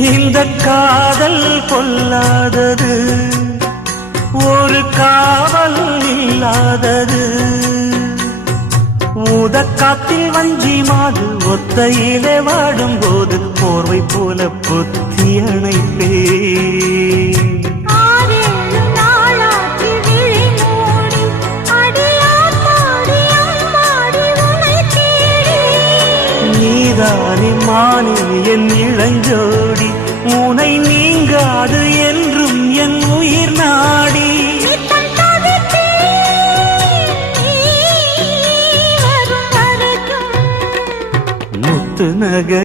இந்த காதல் கொல்லாதது, ஒரு காவல் இல்லாதது. ஊதக்காத்தில் வஞ்சி மாது ஒத்தையிலே வாடும்போது போர்வை போல பொத்தி அணைப்பே. நீதானே மானே என் இளஞ்சோடி, உனை நீங்காது என்றும் என் உயிர் நாடி. முத்து நகை